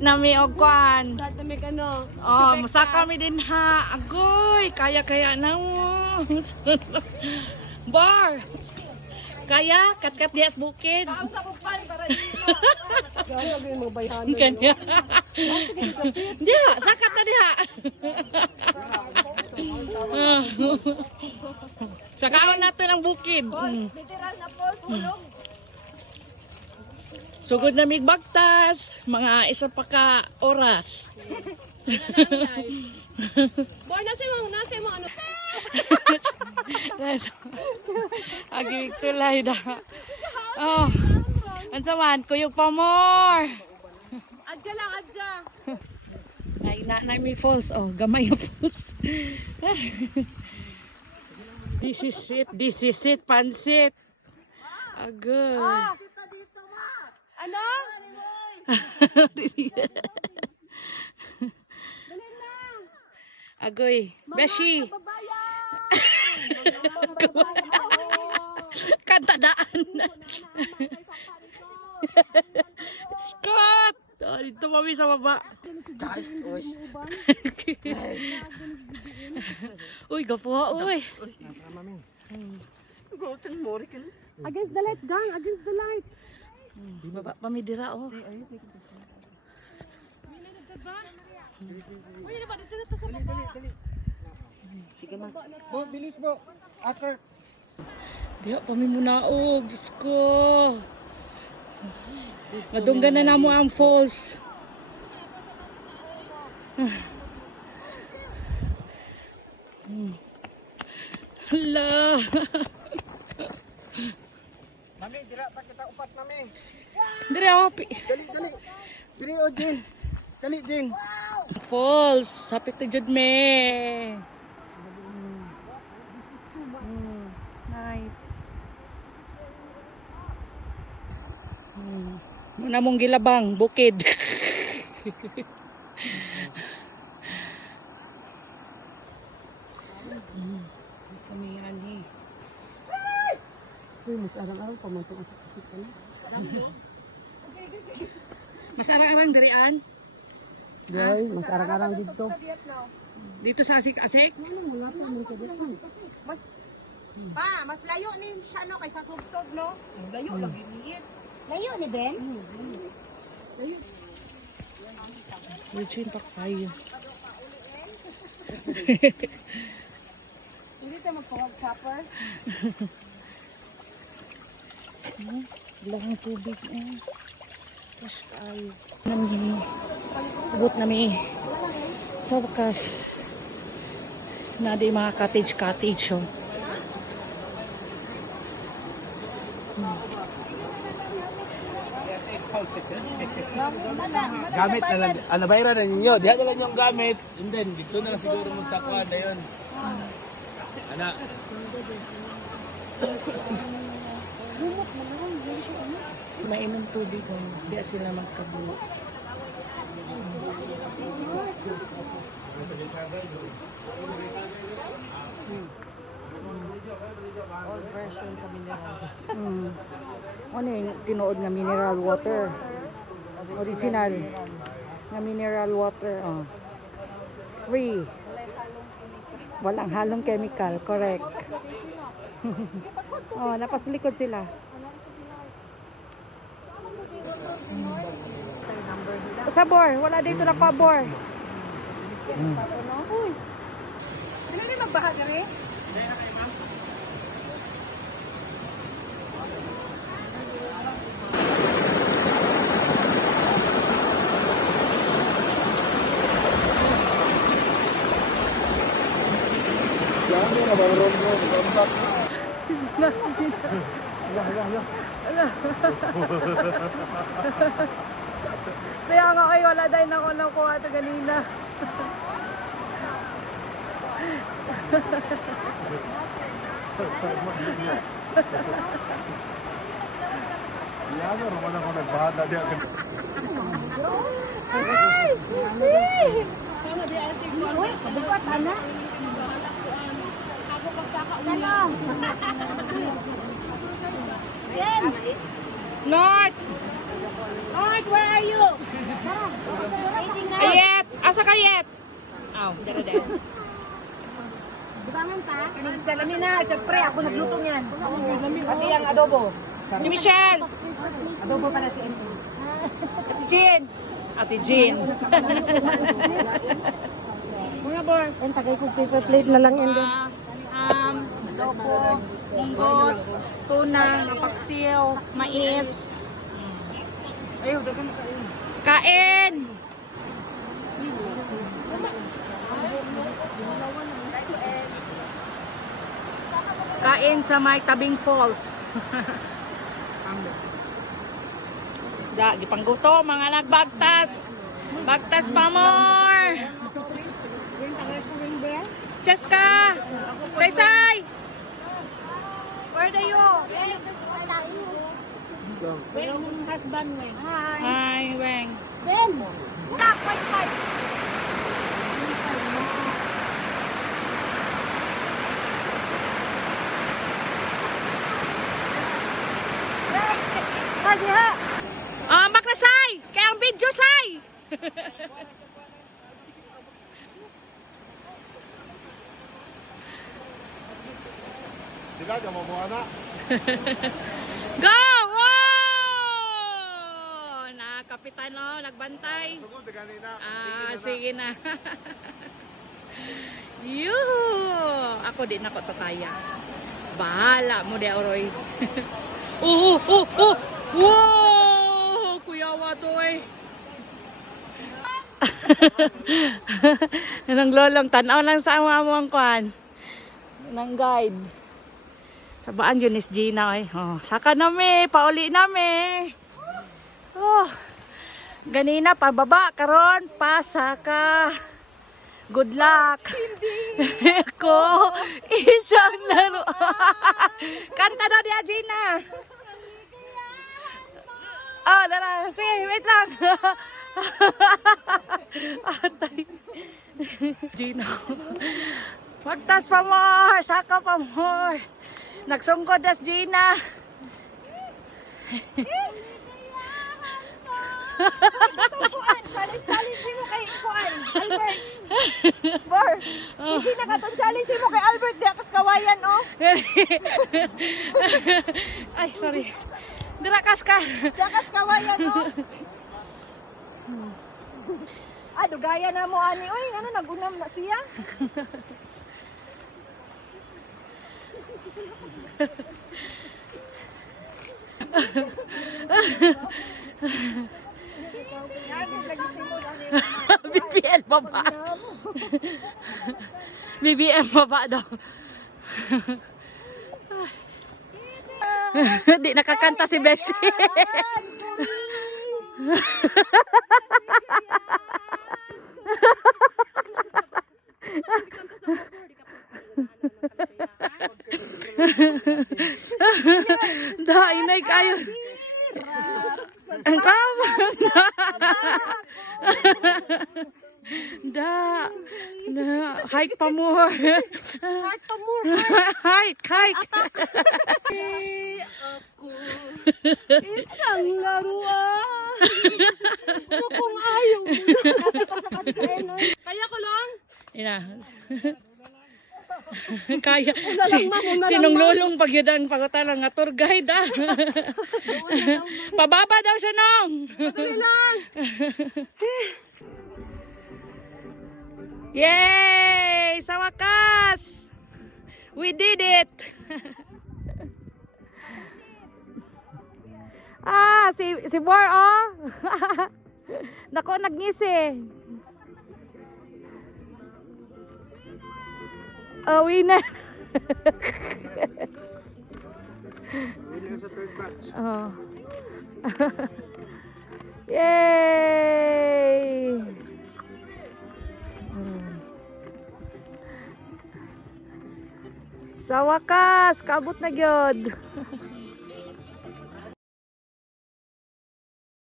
na mi og kwan. Start na may ano. Oh, musaka mi din ha. Agoy, kaya na mo. Bar. Kaya kat-kat dias bukid. Ang sa kupan para hindi. Gawag yung mga bayhan. Kanya. Diha, sakat na diha. Sakaon natin ang bukid. Literal na po, tulog. Sugod na migbagtas, mga isa pa ka oras. Boy, nasa mo ano. Agi tulay da. Oh. Ansa man kuyog pa more. Adja lang, adja. Ay na mi falls oh, gamay ang falls. This is it, pansit. Agoy. Ano? Agoy, Beshi. Kantadaan. Scott! Oh, dito mami sa baba. Uy, gapo, uy. Against the light, gang. Against the light. Baba pamidira, oh. Uy, ano ba? Dito na to sa baba. Sige ma. Bo, bilis bo. After. Diha pamimunaog, Diyos ko. Madunggan na namo ang falls. Hala. Mami, dira pa kita upat mami. Dire api. Dali, dali. Diri o Jing. Dali Jing. Falls, hapit na jud me. Nice. Muna mong gilabang, bukid. Kamihan eh. Uy, mas arang-arang pamantong asik-asik ka na. Mas arang-arang dirian. Boy, mas arang-arang dito. Dito sa asik-asik. Ano mga pa mo ka dito? Mas mas layo ni siya no kaysa subsob no. Layo lagi liit. Layo ni Ben? Virgin pa kayo. Hindi tayo magpawag chopper. Bilang tubig. Fresh kayo. Ubot nami. Sa wakas. Na di mga cottage. Oh. Gamit na lang. Bayra na ninyo. Diha na lang yung gamit. And then, dito na lang siguro mo sa kwan na yun. Ana. Mainom tubig. Oh. Di sila magkabuo. All version sa mineral. Ano yung tinuod nga mineral water? Original nga mineral water. Oh. Free. Walang halong chemical. Correct. Oh, napaslikod sila. Sa bor. Wala dito na pa bor. Uy. Ano ni magbaha diri? Yan mo na bang ron. Kaya nga kayo, wala dahil ako nakuha ito ganina. Yan mo, naman ako nagbahada diya. Ay! Sama di ate ko. Uy, kabukat ana. Ako pagsaka ulo. Yen. North! North, where are you? Asa kayet? Aw, dere dere. Bukangan pa. Kanig dalamin na. Siyempre, ako nagluto niyan. Pati ang adobo. Ni Michelle. Adobo para si Ento. Ate Jean. Ate Jean. Mga boy. Ang tagay ko paper plate na lang yan. Adobo, munggos, tuna, paksiw, mais. Ayaw, dagan na kayo. Kain! Kain sa may Tabing Falls. Da, gipangguto mga nagbagtas. Bagtas pa more. Cheska! Say! Where are you? Yung husband mo eh. Hi, Weng. Ben! Wala, wifi. Kasi ha! Maklasay! Kaya ang video, say! Sila, kamu mo na. Go! Wow! Kapitan, no? Nagbantay. Tungkol, tigani na. Sige na. Yuhu! Ako din ako to kaya. Bahala mo di, Oroy. Wow! Kuyawa to eh. Nang lolong, tanaw lang sa amamang kwan. Nang guide. Sabaan yun is Gina eh. Oh, saka nami, pauli nami. Oh. Ganina pababa karon, pasaka. Good luck. Ko isang laro. Kanta daw dia Gina. Oh, dara, sige, wait lang. Atay. Gina. Magtas pa more, saka pa more. Nagsungkod das Gina. Challenge mo kay Kuan, Albert. Bor, hindi na katong challenge mo kay Albert. Di akas kawayan, oh. Ay, sorry. Dirakas ka. Di akas kawayan, oh. Dugaya na mo, ani. Uy, ano, nagunam na siya. BBM baba. BBM baba daw. Di nakakanta si Beshi. Da, inay kayo. Ang kamang da. Hike pa more. Hike pa more. Hike. Isang laruan. Kung ayaw mo. Kaya ko lang. Ina. Kaya sinong lulong pag yun ang pagkatalang nga tour guide Pababa daw siya nong. Yay! Sa wakas! We did it! Si Bor oh! Nako, nagngisi. Oh, winner! Winner sa third batch. Oh. Yay! Sa wakas, kabot na gyud.